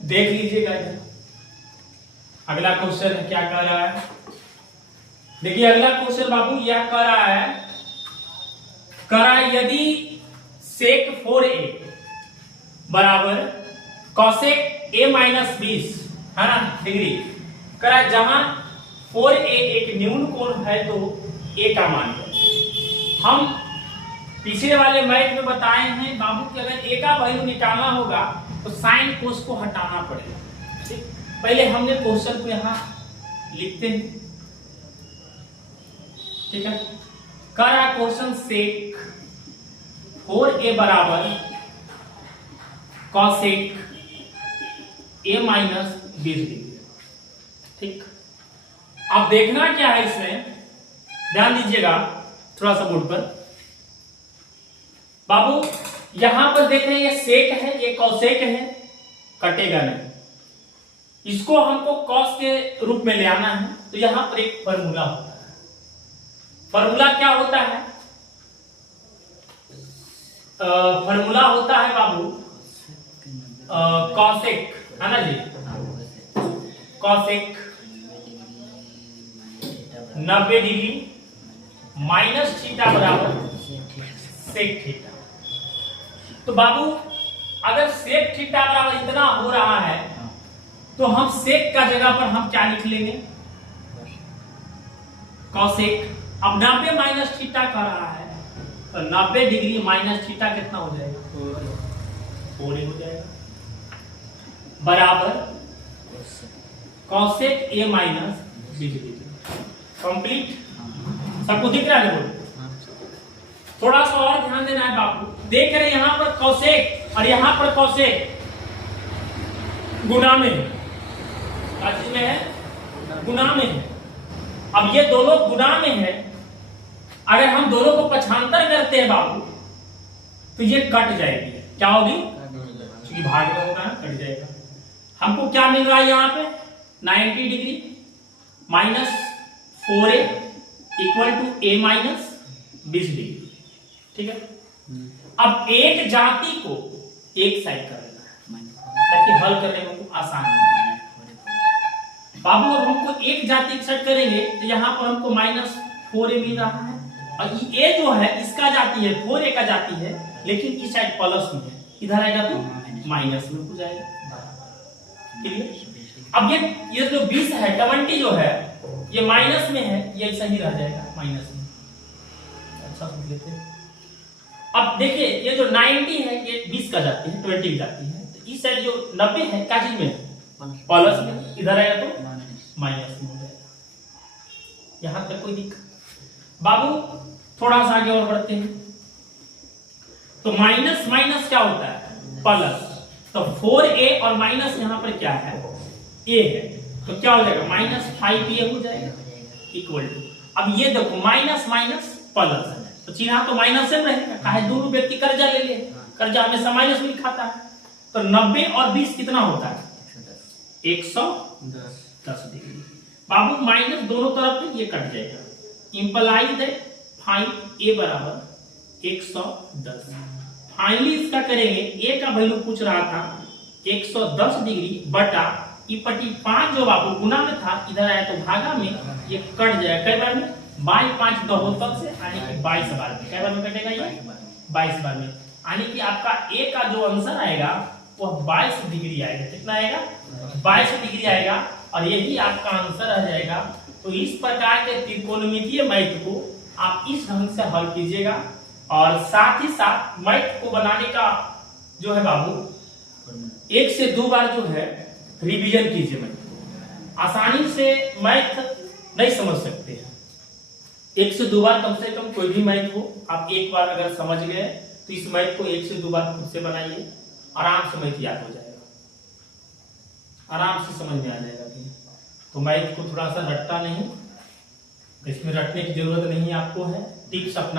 देख लीजिएगा इधर अगला क्वेश्चन क्या कह रहा है। देखिए अगला क्वेश्चन बाबू यह कह रहा है यदि सेक 4a बराबर कॉसेक a माइनस 20 है ना डिग्री करा, जहां 4a एक न्यून कोण है तो a का मान है। हम पिछले वाले मैथ में बताए हैं बाबू कि अगर a का वैल्यू निकालना होगा तो साइन कोस को हटाना पड़ेगा। ठीक, पहले हमने क्वेश्चन को यहां लिखते हैं। ठीक है, करा क्वेश्चन सेक 4a बराबर कॉसेक a माइनस 20 डिग्री। ठीक, अब देखना क्या है इसमें, ध्यान दीजिएगा थोड़ा सा बोर्ड पर। बाबू यहां पर देख रहे हैं ये सेक है, ये कॉसेक है, कटेगा नहीं। इसको हमको कॉस के रूप में ले आना है तो यहां पर एक फॉर्मूला होता है। फॉर्मूला क्या होता है? फॉर्मूला होता है बाबू कॉसेक, है ना जी, कॉसेक 90 डिग्री माइनस थीटा बराबर सेक थीटा। तो बाबू अगर सेक थीटा बराबर इतना हो रहा है तो हम सेक का जगह पर हम क्या लिख लेंगे? कॉसेक। अब 90 माइनस थीटा कर रहा है तो 90 डिग्री माइनस थीटा कितना हो जाएगा? 4 हो जाएगा बराबर cosec a minus 20 degree. Complete? सबको दिख रहा है? बोलो थोड़ा सा और ध्यान देना है बाबू। देख रहे हैं यहां पर कॉसेक और यहां पर कॉसेक गुणा में है, में है गुणा में है। अब ये दोनों गुणा में है, अगर हम दोनों को पक्षांतर करते हैं बाबू तो ये कट जाएगी। क्या होगी? क्योंकि भाग में होगा कट जाएगा। हमको क्या मिल रहा है यहाँ पे? 90 degree minus 4a equal to a minus 20 degree. ठीक है, अब एक जाति को एक साइड कर देना है ताकि हल करने में आसान हो। बाबू अब हमको एक जाति एक साइड करेंगे तो यहाँ पर हमको माइनस 4a मिल रहा है और ये जो है इसका जाति है 4a का जाति है, लेकिन इस साइड प्लस में है, इधर आएगा तो माइनस में हो जाएगा। ठीक है, अब ये जो 20 है 20 जो है ये माइनस में है, ये ऐसा ही रह जाएगा माइनस में। अच्छा समझ लेते हैं। अब देखिए ये जो 90 है ये 20 का जाती है, 20 की जाती है, तो इस साइड जो 90 है क्या चीज में? प्लस में, इधर आएगा तो माइनस में हो जाएगा। यहां तक कोई दिक्कत? बाबू थोड़ा सा आगे और बढ़ते हैं। तो माइनस माइनस क्या होता है? प्लस। तो 4a और माइनस यहां पर क्या है? a है, तो क्या हो जाएगा? माइनस 5a हो जाएगा इक्वल टू। अब ये देखो माइनस माइनस प्लस है तो चिन्ह तो माइनस से रहेगा। काहे दोनों व्यक्ति कर्जा ले ले, कर्जा हमेशा माइनस में खाता है। तो 90 और 20 कितना होता है? 110 डिग्री। बाबू माइनस दोनों तरफ में ये कट जाएगा, इंप्लाइज है 5a बराबर 110। फाइनली इसका करेंगे, a का वैल्यू पूछ रहा था 110 डिग्री बटा ई पटी 5 जो बाबू गुना में था, इधर आया तो भागा में, ये कट जाएगा कई बार में? 5 दोहतर से, यानी कि 22 बार में। कई बार में कटेगा ये? 22 बार में, यानी कि आपका a का जो आंसर आएगा वह 22 डिग्री आएगा। कितना आएगा? 22 डिग्री आएगा और यही आपका आंसर आ जाएगा। तो इस प्रकार के त्रिकोणमितीय मैथ को आप इस ढंग से हल कीजिएगा और साथ ही साथ मैथ को बनाने का जो है बाबू 1 से 2 बार जो है रिवीजन कीजिए। मैथ आसानी से मैथ नहीं समझ सकते हैं, 1 से 2 बार कम से कम कोई भी मैथ हो, आप एक बार अगर समझ गए तो इस मैथ को 1 से 2 बार खुद से बनाइए, आराम से मैथ याद हो जाएगा, आराम से समझ में आ जाएगा। तो मैथ को थोड़ा सा रटता नहीं, इसमें रटने की जरूरत नहीं आपको है, टिप्स अपना